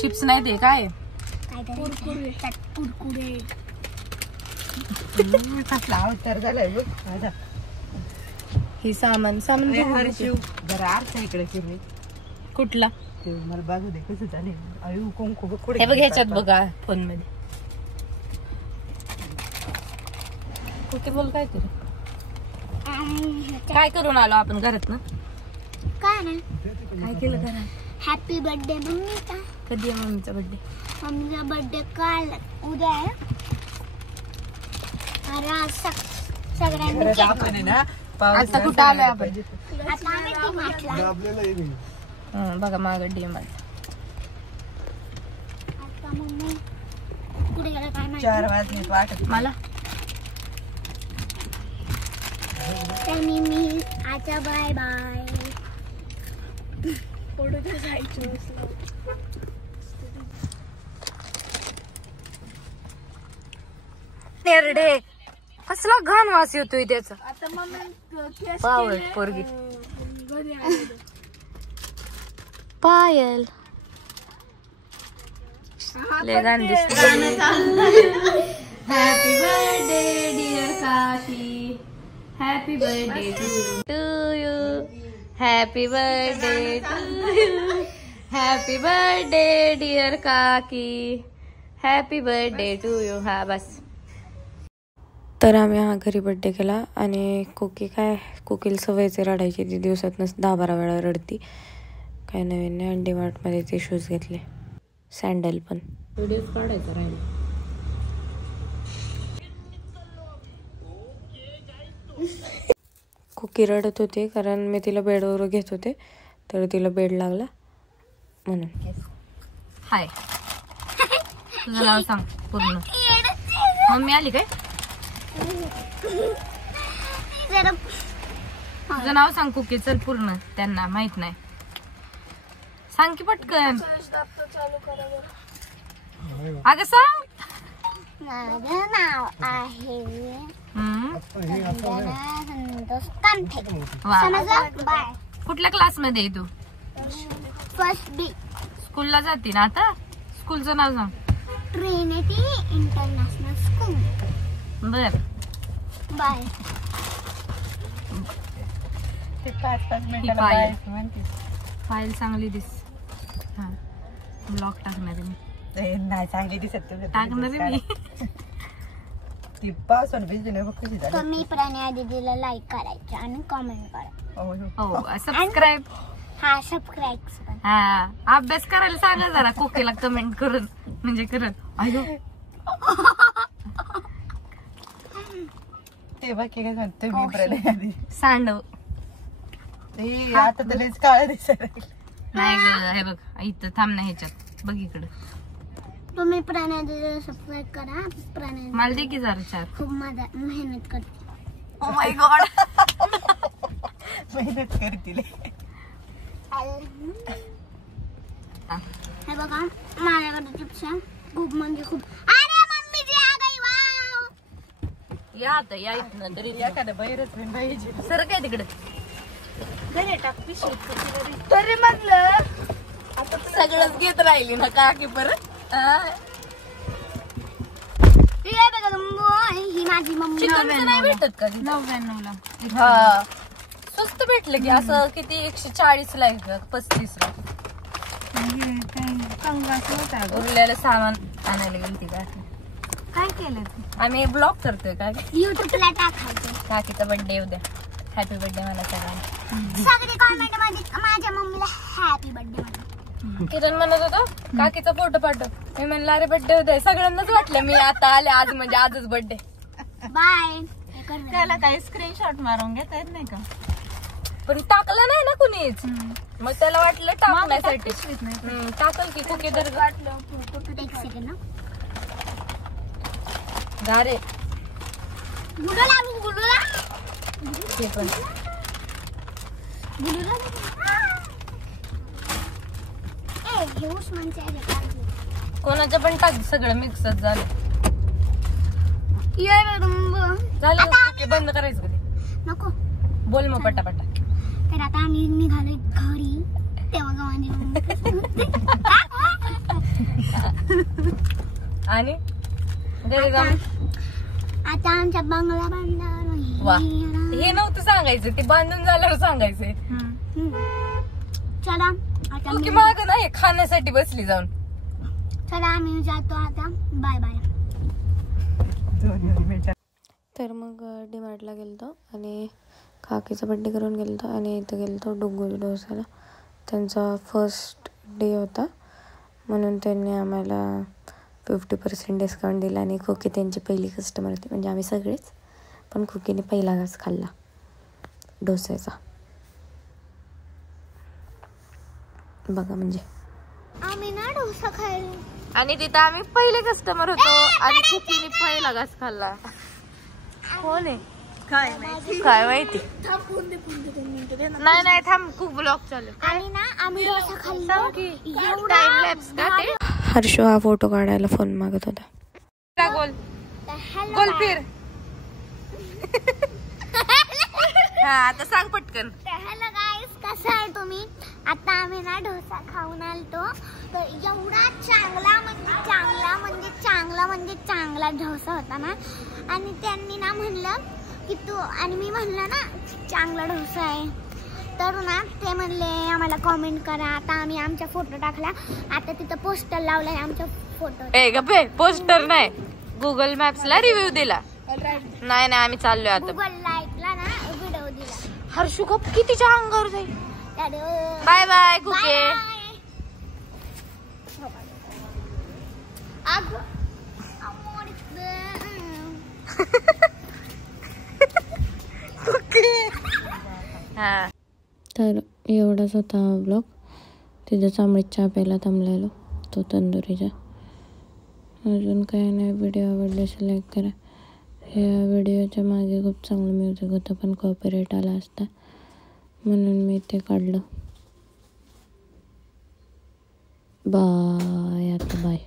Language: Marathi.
चिप्स नाही ते काय कुरकुरे कसला अवतार झालाय बघ माझा. हे सामान हर्षू जरा अर्थ इकडे फिरवे. कुठला ते मला बाजू दे कसं झाले. अयो कुंकू बघ कुठे हे बघ ह्याच्यात बघा फोन मध्ये कुठे बोल काय तरी काय करून आलो आपण घरात ना काय ना काय केलं घरात. हॅपी बर्थडे मम्मीचा. कधी आहे मम्मीचा बर्थडे. मम्मीचा बर्थडे काल उद्या आहे. अरे सगळ्यांनी आपण आहे ना आता कुठं आलोय आपण. आता आम्ही DMart ला. बघा माग DMart. आता मम्मी कुठे गेला काय माहिती. 4 वाजले वाटत मला त्यांनी मी आता बाय बाय. पुढे जायचं नेरडे कसला घाण वास येतोय त्याचा. आता मम्मी पावड पोरगी पायल ले गाणं दिसत. हॅपी बर्थडे डिअर काकी. Happy birthday to you. Happy birthday to you. Happy birthday dear काकी. Happy birthday to you. हा बस. तर आम्ही हा घरी बर्थडे केला आणि कोकीला सवयचे रडायची. ती दिवसातनं 10-12 वेळा रडती. काय नवीन नाही. आणि DMartमध्ये ते शूज घेतले. सँडल पण. व्हिडिओ काढायचा राहिला. कोकी रडत होते कारण मी तिला बेडवर घेत होते तर तिला बेड लागला म्हणून. हाय तुझं नाव सांग पूर्ण. मम्मी आली काय. तुझं नाव सांग कुकी. चल पूर्ण त्यांना माहित नाही. सांग की पटकन. अगं सांग. माझं नाव आहे संतोष कांठे. समजलं. बाय. कुठल्या क्लास मध्ये आहे तू. First B. स्कूलला जाते ना आता. स्कूलचं नाव सांग. Trinity international school. बर बाय. ते 5-5 मिनिटाला पायल. बाय म्हणते. फाईल चांगली दिस. हा ब्लॉग टाकणार आहे मी. नाही चांगली दिसत तुझं. टाकणार आहे मी. ती पावसानं भिजली नाही बघ कशी झाली. तुम्ही प्रणया दीदीला लाईक करायचं आणि कमेंट करा. हो सबस्क्राईब. हा सबस्क्राईब. हा अभ्यास करायला सांगा जरा कोकीला कमेंट करून म्हणजे करत. अयो ते बाकी काय सांगतो मी प्रणय सांडव. ते आता तर लयच काळ दिसत नाही ग. हे बघ इथं थांब ना ह्याच्यात बघ इकडं. तुम्ही प्रणया दीदीला सबस्क्राईब करा. प्रणया मला दे की जरा 4. खूप मेहनत करते. Oh my God. मेहनत करतील. हे बघा माझ्याकडे चिप्स आहे. खूप म्हणजे खूप. अरे मम्मी जी आ गई. वाव. या आता या इथनं तरी एखादं बाहेरच पाहिजे. सर काय तिकडे घरी टाक पिशवीत. तरी म्हणलं आता सगळंच घेत राहिली ना काकी परत. हे बघा ही माझी मम्मी. चिकन नाही भेटत का 99 ला. हा स्वस्त भेटलं की असं किती 140 ला 35 ला. उरलेलं सामान आणायला गेली का. काय केलं आम्ही ब्लॉग करतोय काय. युट्यूबला टाकायचं. काकीचा बर्थडे उद्या. हॅपी बर्थडे मला सगळ्यांना. सगळे कमेंट मध्ये माझ्या मम्मीला हॅपी बर्थडे म्हणा. किरण म्हणत होतो काकीचा फोटो पाठव. मी म्हणलं अरे बर्थडे उद्या. सगळ्यांनाच वाटलं मी आता आले आज म्हणजे आजच बर्थडे. बाय. त्याला काही स्क्रीनशॉट मारून घेता येत नाही का. पण टाकलं नाही ना कुणीच. मग त्याला वाटलं टाकण्यासाठी. टाकल की कुके दर एक सेकंड. गारे गुडूला ते पण हे उस्मानचे आहे का? कोणाचं पण टाक. सगळं मिक्सच झालं. ये झालं कुके बंद करायचं कधी. नको बोल मग पटापटा. तर आता आम्ही निघालोय घरी. आणि घरी जाऊन आता आमच्या बंगला बांधणार. वा हे नव्हतं सांगायचं, ते बांधून झाल्यावर सांगायचंय. चला आता की माग नाही खाण्यासाठी बसली जाऊन. चला आम्ही जातो आता. Bye bye. तर मग डीमार्टला गेलतो आणि काकीचा बड्डे करून गेलतो आणि इथं गेलतो डोंगरी डोसाला. त्यांचा फर्स्ट डे होता म्हणून त्यांनी आम्हाला 50% डिस्काउंट दिला आणि खोकी त्यांची पहिली कस्टमर होती. म्हणजे आम्ही सगळेच, पण खोकीने पहिला घास खाल्ला डोस्याचा. बघा म्हणजे आम्ही ना डोसा खायला आणि तिथं आम्ही पहिले कस्टमर होतो आणि खोकीने पहिला घास खाल्ला. कोण आहे काय माहिती. नाही थांब, खूप ब्लॉग चालू. आणि ना आम्ही डोसा खाल्ला. हर्षो हा फोटो काढायला फोन मागत होता. गोल फिर. हा आता सांग पटकन. हॅलो गाईस, कसं आहे तुम्ही? आता आम्ही ना डोसा खाऊन आलतो. तर एवढा चांगला डोसा होता ना. आणि त्यांनी ना म्हणलं की तू, आणि मी म्हणलं ना चांगला डोसा आहे. तर ना ते म्हणले आम्हाला कॉमेंट करा. आता आम्ही आमचा फोटो टाकला. आता तिथं पोस्टर लावलाय आमचा फोटो. गप्पे, पोस्टर नाही, गुगल मॅप्सला रिव्ह्यू दिला. नाही आम्ही चाललोय आता. गुगल लाईटला ना व्हिडिओ दिला. हर्षू गप कितीच्या अंगावर जाईल. बाय बाय कुके. तर एवढाच होता हा ब्लॉग. तिथं चांबडीत चहा प्यायला थांबलेलो तो तंदुरीचा. अजून काय नाही. व्हिडिओ आवडल्यास लाईक करा. ह्या व्हिडिओच्या मागे खूप चांगलं म्युझिक होतं पण कॉपीराईट आला असता म्हणून मी ते काढलं. बाय आता बाय.